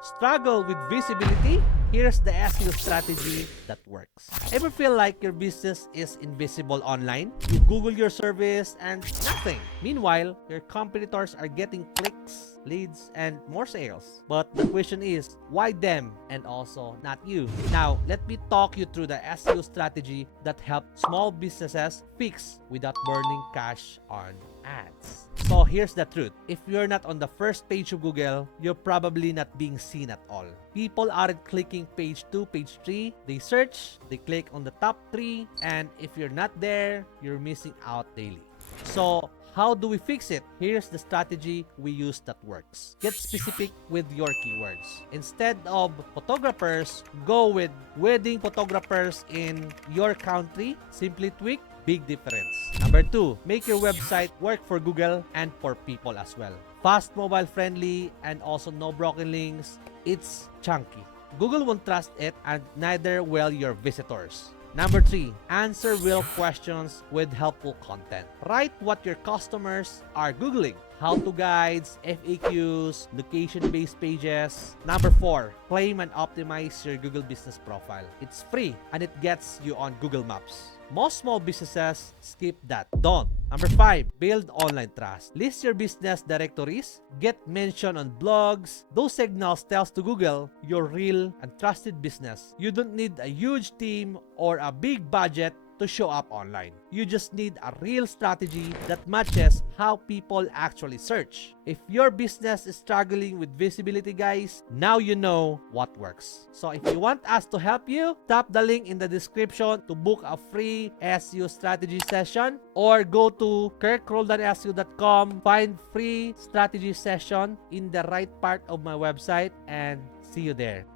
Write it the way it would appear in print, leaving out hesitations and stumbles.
Struggle with visibility? Here's the SEO strategy that works. Ever feel like your business is invisible online? You Google your service and nothing. Meanwhile, your competitors are getting clicks, leads, and more sales. But the question is, why them and also not you? Now, let me talk you through the SEO strategy that help small businesses fix without burning cash on ads. So here's the truth. If you're not on the first page of Google, you're probably not being seen at all. People aren't clicking page 2, page 3. They search, they click on the top 3, and if you're not there, you're missing out daily. So how do we fix it? Here's the strategy we use that works. Get specific with your keywords. Instead of photographers, go with wedding photographers in your country. Simply tweak, big difference. Number 2, make your website work for Google and for people as well. Fast, mobile friendly, and also no broken links. It's chunky. Google won't trust it, and neither will your visitors. Number 3, answer real questions with helpful content. Write what your customers are Googling. How-to guides, FAQs, location-based pages. Number 4, claim and optimize your Google business profile. It's free and it gets you on Google Maps. Most small businesses skip that. Don't. Number 5, build online trust. List your business directories. Get mentioned on blogs. Those signals tells to Google you're real and trusted business. You don't need a huge team or a big budget to show up online. You just need a real strategy that matches how people actually search. If your business is struggling with visibility, guys, now you know what works. So if you want us to help you, tap the link in the description to book a free SEO strategy session, or go to KherkRoldanSEO.com, find free strategy session in the right part of my website, and see you there.